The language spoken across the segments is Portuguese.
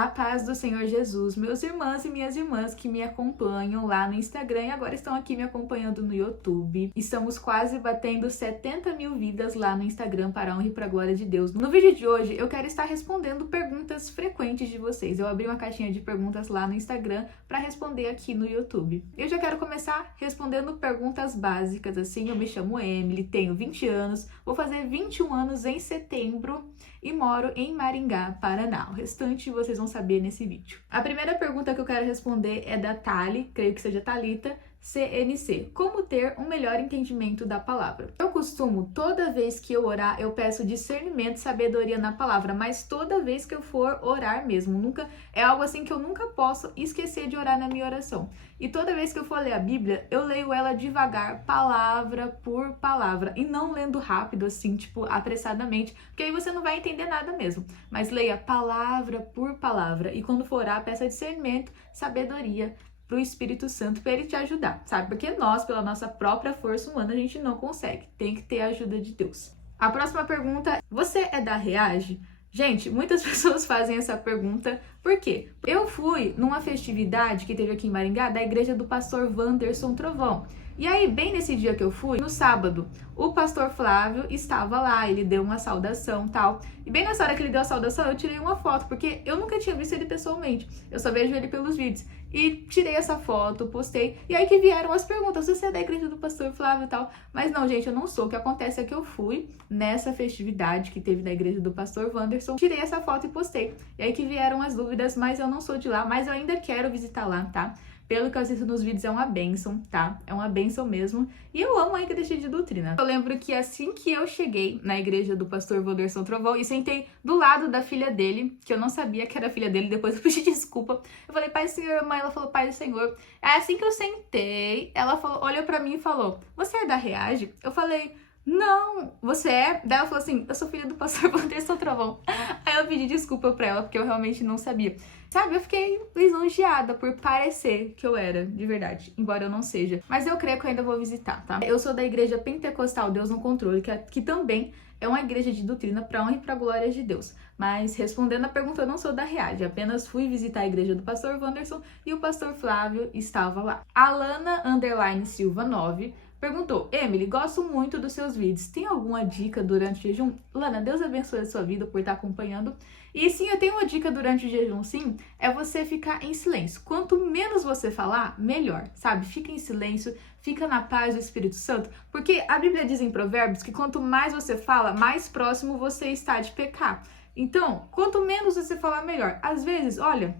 A paz do Senhor Jesus, meus irmãos e minhas irmãs que me acompanham lá no Instagram e agora estão aqui me acompanhando no YouTube. Estamos quase batendo 70 mil vidas lá no Instagram para a honra e para a glória de Deus. No vídeo de hoje eu quero estar respondendo perguntas frequentes de vocês. Eu abri uma caixinha de perguntas lá no Instagram para responder aqui no YouTube. Eu já quero começar respondendo perguntas básicas assim. Eu me chamo Emily, tenho 20 anos, vou fazer 21 anos em setembro e moro em Maringá, Paraná. O restante vocês vão saber nesse vídeo. A primeira pergunta que eu quero responder é da Thali, creio que seja Thalita, CNC. Como ter um melhor entendimento da palavra? Eu costumo, toda vez que eu orar, eu peço discernimento e sabedoria na palavra, mas toda vez que eu for orar mesmo, nunca é algo assim que eu nunca posso esquecer de orar na minha oração. E toda vez que eu for ler a Bíblia, eu leio ela devagar, palavra por palavra, e não lendo rápido assim, tipo, apressadamente, porque aí você não vai entender nada mesmo. Mas leia palavra por palavra, e quando for orar, peça discernimento, sabedoria pro Espírito Santo para ele te ajudar, sabe? Porque nós, pela nossa própria força humana, a gente não consegue. Tem que ter a ajuda de Deus. A próxima pergunta, você é da Reage? Gente, muitas pessoas fazem essa pergunta, por quê? Eu fui numa festividade que teve aqui em Maringá, da igreja do pastor Wanderson Trovão. E aí, bem nesse dia que eu fui, no sábado, o pastor Flávio estava lá, ele deu uma saudação e tal. E bem nessa hora que ele deu a saudação, eu tirei uma foto, porque eu nunca tinha visto ele pessoalmente. Eu só vejo ele pelos vídeos. E tirei essa foto, postei. E aí que vieram as perguntas, você é da igreja do pastor Flávio e tal. Mas não, gente, eu não sou. O que acontece é que eu fui nessa festividade que teve da igreja do pastor Wanderson. Tirei essa foto e postei. E aí que vieram as dúvidas, mas eu não sou de lá. Mas eu ainda quero visitar lá, tá? Pelo que eu assisto nos vídeos, é uma bênção, tá? É uma bênção mesmo. E eu amo a igreja de doutrina. Eu lembro que assim que eu cheguei na igreja do pastor Wanderson Trovão e sentei do lado da filha dele, que eu não sabia que era a filha dele, depois eu pedi desculpa. Eu falei, pai do Senhor, mãe. Ela falou, pai do Senhor. É assim que eu sentei, ela falou, olhou pra mim e falou, você é da Reage? Eu falei, não, você é? Daí ela falou assim, eu sou filha do pastor Wanderson Trovão. Aí eu pedi desculpa pra ela, porque eu realmente não sabia. Sabe, eu fiquei lisonjeada por parecer que eu era, de verdade, embora eu não seja. Mas eu creio que eu ainda vou visitar, tá? Eu sou da igreja Pentecostal Deus no Controle, que também é uma igreja de doutrina para honra e para glória de Deus. Mas respondendo a pergunta, eu não sou da Reage, apenas fui visitar a igreja do pastor Wanderson e o pastor Flávio estava lá. Alana_Silva 9 perguntou, Emily, gosto muito dos seus vídeos. Tem alguma dica durante o jejum? Lana, Deus abençoe a sua vida por estar acompanhando. E sim, eu tenho uma dica durante o jejum, sim, é você ficar em silêncio. Quanto menos você falar, melhor, sabe? Fica em silêncio, fica na paz do Espírito Santo, porque a Bíblia diz em Provérbios que quanto mais você fala, mais próximo você está de pecar. Então, quanto menos você falar, melhor. Às vezes, olha,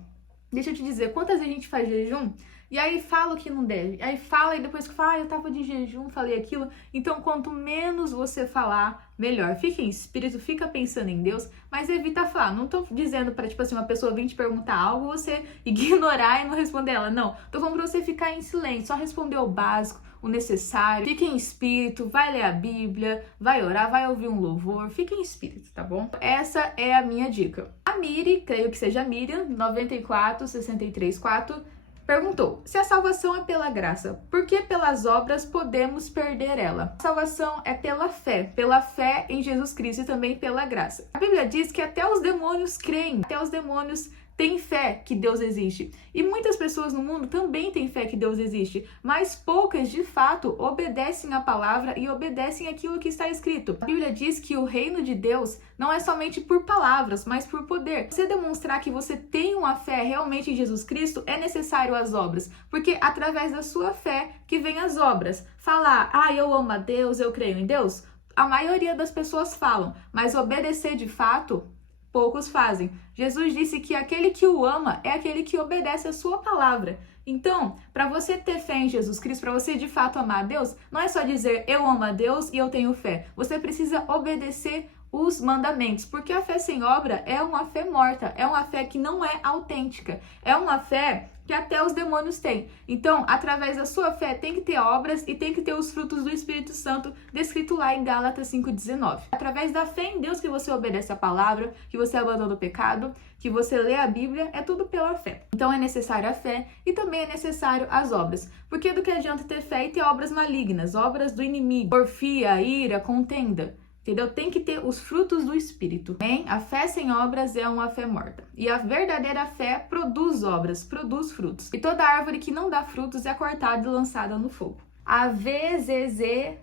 deixa eu te dizer, quantas vezes a gente faz jejum e aí fala o que não deve, aí fala e depois que fala, eu tava de jejum, falei aquilo. Então, quanto menos você falar, melhor. Fica em espírito, fica pensando em Deus, mas evita falar. Não tô dizendo pra, tipo assim, uma pessoa vir te perguntar algo, você ignorar e não responder ela. Não, tô falando pra você ficar em silêncio, só responder o básico, o necessário. Fica em espírito, vai ler a Bíblia, vai orar, vai ouvir um louvor, fica em espírito, tá bom? Essa é a minha dica. A Miri, creio que seja a Miriam, 94634, perguntou, se a salvação é pela graça, por que pelas obras podemos perder ela? A salvação é pela fé em Jesus Cristo e também pela graça. A Bíblia diz que até os demônios creem, até os demônios têm fé que Deus existe. E muitas pessoas no mundo também têm fé que Deus existe, mas poucas, de fato, obedecem à palavra e obedecem aquilo que está escrito. A Bíblia diz que o reino de Deus não é somente por palavras, mas por poder. Você demonstrar que você tem uma fé realmente em Jesus Cristo, é necessário as obras, porque através da sua fé que vem as obras. Falar, eu amo a Deus, eu creio em Deus, a maioria das pessoas falam, mas obedecer de fato, poucos fazem. Jesus disse que aquele que o ama é aquele que obedece a sua palavra. Então, para você ter fé em Jesus Cristo, para você de fato amar a Deus, não é só dizer eu amo a Deus e eu tenho fé. Você precisa obedecer os mandamentos, porque a fé sem obra é uma fé morta, é uma fé que não é autêntica, é uma fé que até os demônios têm. Então, através da sua fé, tem que ter obras e tem que ter os frutos do Espírito Santo, descrito lá em Gálatas 5,19. Através da fé em Deus que você obedece a palavra, que você abandona o pecado, que você lê a Bíblia, é tudo pela fé. Então, é necessário a fé e também é necessário as obras. Porque do que adianta ter fé e ter obras malignas, obras do inimigo, porfia, ira, contenda? Entendeu? Tem que ter os frutos do Espírito. Bem, a fé sem obras é uma fé morta. E a verdadeira fé produz obras, produz frutos. E toda árvore que não dá frutos é cortada e lançada no fogo. A VZZ_Regazzi,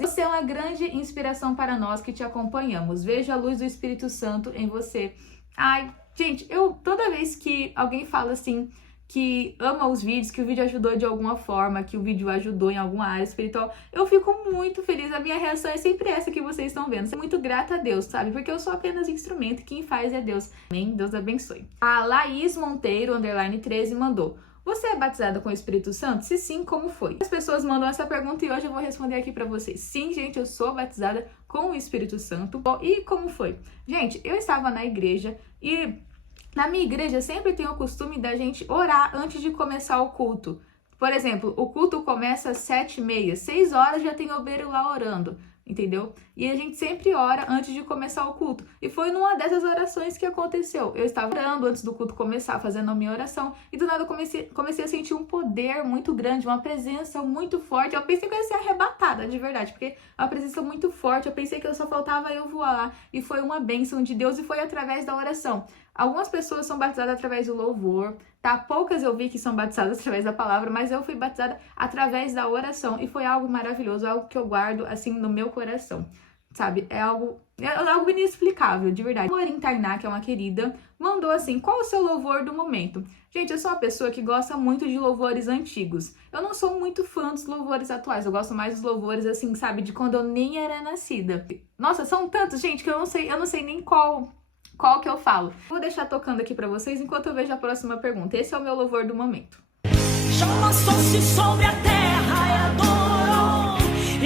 você é uma grande inspiração para nós que te acompanhamos. Veja a luz do Espírito Santo em você. Ai, gente, toda vez que alguém fala assim, que ama os vídeos, que o vídeo ajudou de alguma forma, que o vídeo ajudou em alguma área espiritual, eu fico muito feliz. A minha reação é sempre essa que vocês estão vendo. Sou muito grata a Deus, sabe? Porque eu sou apenas instrumento e quem faz é Deus. Amém? Deus abençoe. A Laís Monteiro, _13, mandou: você é batizada com o Espírito Santo? Se sim, como foi? As pessoas mandam essa pergunta e hoje eu vou responder aqui pra vocês. Sim, gente, eu sou batizada com o Espírito Santo. E como foi? Gente, eu estava na igreja e na minha igreja sempre tem o costume da gente orar antes de começar o culto. Por exemplo, o culto começa às 7h30, 6 horas já tem obreiro lá orando, entendeu? E a gente sempre ora antes de começar o culto. E foi numa dessas orações que aconteceu. Eu estava orando antes do culto começar, fazendo a minha oração, e do nada eu comecei a sentir um poder muito grande, uma presença muito forte. Eu pensei que eu ia ser arrebatada, de verdade, porque é uma presença muito forte. Eu pensei que só faltava eu voar lá. E foi uma bênção de Deus e foi através da oração. Algumas pessoas são batizadas através do louvor, tá? Poucas eu vi que são batizadas através da palavra, mas eu fui batizada através da oração e foi algo maravilhoso, algo que eu guardo assim no meu coração, sabe? É algo inexplicável, de verdade. A Morin Tainá, que é uma querida, mandou assim: qual o seu louvor do momento? Gente, eu sou uma pessoa que gosta muito de louvores antigos. Eu não sou muito fã dos louvores atuais, eu gosto mais dos louvores assim, sabe? De quando eu nem era nascida. Nossa, são tantos, gente, que eu não sei nem qual que eu falo. Vou deixar tocando aqui pra vocês enquanto eu vejo a próxima pergunta. Esse é o meu louvor do momento. Já lançou-se sobre a terra e adorou,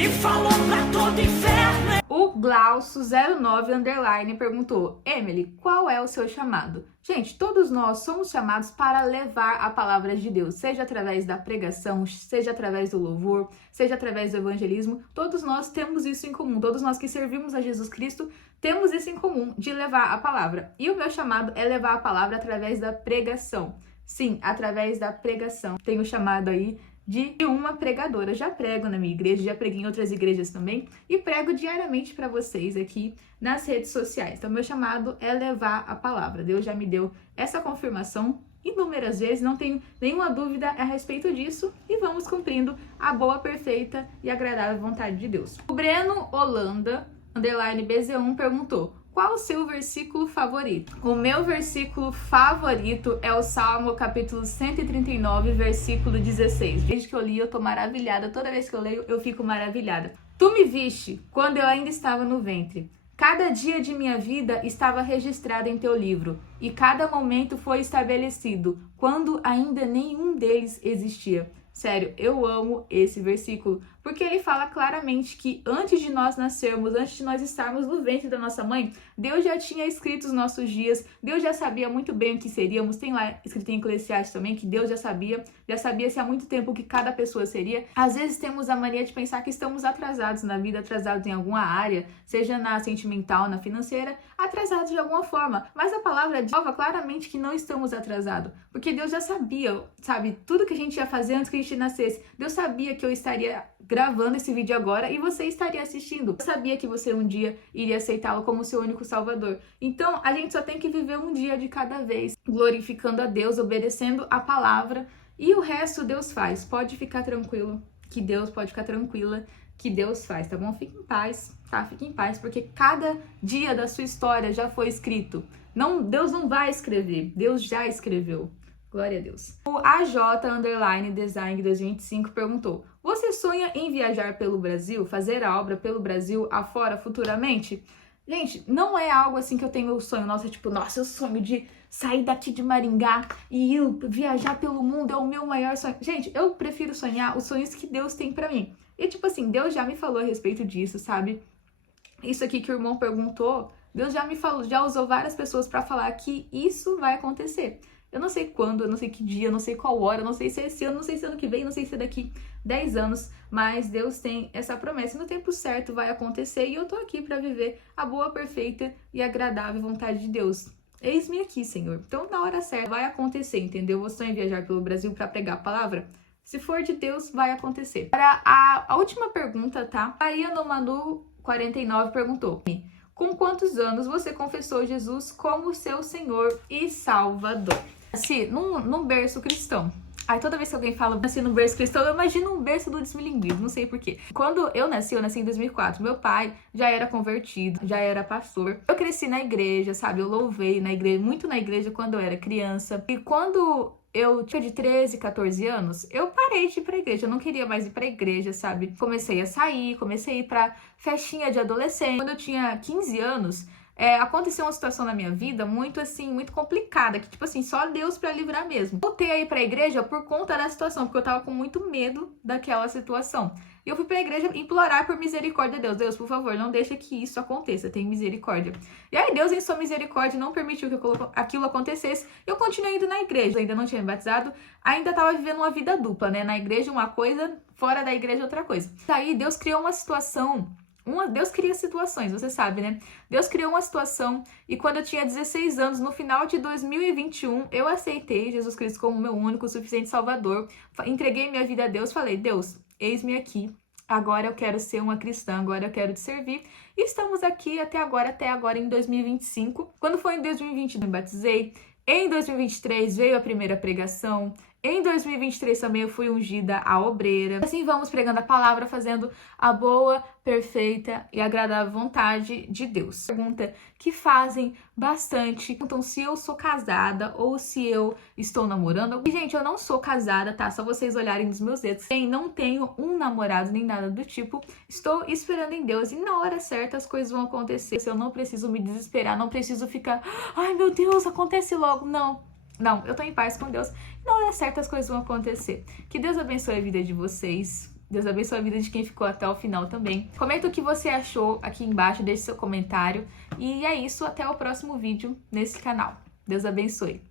e falou pra todo inferno. O Glaucio09_ perguntou: Emily, qual é o seu chamado? Gente, todos nós somos chamados para levar a palavra de Deus, seja através da pregação, seja através do louvor, seja através do evangelismo. Todos nós temos isso em comum. Todos nós que servimos a Jesus Cristo temos isso em comum, de levar a palavra. E o meu chamado é levar a palavra através da pregação. Sim, através da pregação. Tenho chamado aí de uma pregadora. Já prego na minha igreja, já preguei em outras igrejas também e prego diariamente para vocês aqui nas redes sociais. Então, meu chamado é levar a palavra. Deus já me deu essa confirmação inúmeras vezes, não tenho nenhuma dúvida a respeito disso e vamos cumprindo a boa, perfeita e agradável vontade de Deus. O Breno Holanda _BZ1 perguntou: qual o seu versículo favorito? O meu versículo favorito é o Salmo capítulo 139, versículo 16. Desde que eu li, eu tô maravilhada. Toda vez que eu leio, eu fico maravilhada. Tu me viste quando eu ainda estava no ventre. Cada dia de minha vida estava registrado em teu livro, e cada momento foi estabelecido, quando ainda nenhum deles existia. Sério, eu amo esse versículo, porque ele fala claramente que antes de nós nascermos, antes de nós estarmos no ventre da nossa mãe, Deus já tinha escrito os nossos dias, Deus já sabia muito bem o que seríamos. Tem lá escrito em Eclesiastes também que Deus já sabia-se há muito tempo o que cada pessoa seria. Às vezes temos a mania de pensar que estamos atrasados na vida, atrasados em alguma área, seja na sentimental, na financeira, atrasados de alguma forma. Mas a palavra prova claramente que não estamos atrasados, porque Deus já sabia, sabe, tudo que a gente ia fazer antes que a gente nascesse. Deus sabia que eu estaria gravando esse vídeo agora e você estaria assistindo. Eu sabia que você um dia iria aceitá-lo como seu único salvador. Então, a gente só tem que viver um dia de cada vez, glorificando a Deus, obedecendo a palavra, e o resto Deus faz. Pode ficar tranquilo, que Deus pode ficar tranquila, que Deus faz, tá bom? Fique em paz, tá? Fique em paz, porque cada dia da sua história já foi escrito. Deus não vai escrever, Deus já escreveu. Glória a Deus. O AJ_Design 2025 perguntou: você sonha em viajar pelo Brasil, fazer a obra pelo Brasil afora futuramente? Gente, não é algo assim que eu tenho o sonho, nossa, eu sonho de sair daqui de Maringá e viajar pelo mundo, é o meu maior sonho. Gente, eu prefiro sonhar os sonhos que Deus tem pra mim. E Deus já me falou a respeito disso, sabe? Isso aqui que o irmão perguntou, Deus já me falou, já usou várias pessoas pra falar que isso vai acontecer. Eu não sei quando, eu não sei que dia, eu não sei qual hora, eu não sei se é esse ano, não sei se é ano que vem, não sei se é daqui 10 anos, mas Deus tem essa promessa e no tempo certo vai acontecer e eu tô aqui para viver a boa, perfeita e agradável vontade de Deus. Eis-me aqui, Senhor. Então, na hora certa vai acontecer, entendeu? Você sonha em viajar pelo Brasil para pregar a palavra? Se for de Deus, vai acontecer. Para a última pergunta, tá? Maria no Manu 49 perguntou: com quantos anos você confessou Jesus como seu Senhor e Salvador? Nasci num berço cristão. Aí toda vez que alguém fala nasci num berço cristão, eu imagino um berço do desmilinguismo, não sei porquê. Quando eu nasci em 2004. Meu pai já era convertido, já era pastor. Eu cresci na igreja, sabe? Eu louvei na igreja, muito na igreja quando eu era criança. E quando eu tinha de 13, 14 anos, eu parei de ir pra igreja, eu não queria mais ir pra igreja, sabe? Comecei a sair, comecei a ir pra festinha de adolescente. Quando eu tinha 15 anos, aconteceu uma situação na minha vida muito assim, muito complicada, que tipo assim, só Deus pra livrar mesmo. Voltei a ir pra igreja por conta da situação, porque eu tava com muito medo daquela situação. E eu fui pra igreja implorar por misericórdia a Deus. Deus, por favor, não deixa que isso aconteça, tem misericórdia. E aí Deus, em sua misericórdia, não permitiu que aquilo acontecesse. Eu continuei indo na igreja, eu ainda não tinha me batizado, ainda tava vivendo uma vida dupla, né? Na igreja uma coisa, fora da igreja outra coisa. Aí Deus criou uma situação. Deus cria situações, você sabe, né? Deus criou uma situação e quando eu tinha 16 anos, no final de 2021, eu aceitei Jesus Cristo como meu único, suficiente Salvador. Entreguei minha vida a Deus, falei: Deus, eis-me aqui. Agora eu quero ser uma cristã, agora eu quero te servir. E estamos aqui até agora em 2025. Quando foi em 2022 eu me batizei. Em 2023 veio a primeira pregação. Em 2023 também eu fui ungida a obreira. Assim vamos pregando a palavra, fazendo a boa, perfeita e agradável vontade de Deus. Pergunta que fazem bastante. Perguntam se eu sou casada ou se eu estou namorando. E, gente, eu não sou casada, tá? Só vocês olharem nos meus dedos. Não tenho um namorado nem nada do tipo. Estou esperando em Deus e na hora certa as coisas vão acontecer. Eu não preciso me desesperar, não preciso ficar: ai meu Deus, acontece logo. Não, eu tô em paz com Deus. Na hora certa as coisas vão acontecer. Que Deus abençoe a vida de vocês. Deus abençoe a vida de quem ficou até o final também. Comenta o que você achou aqui embaixo, deixe seu comentário. E é isso, até o próximo vídeo nesse canal. Deus abençoe.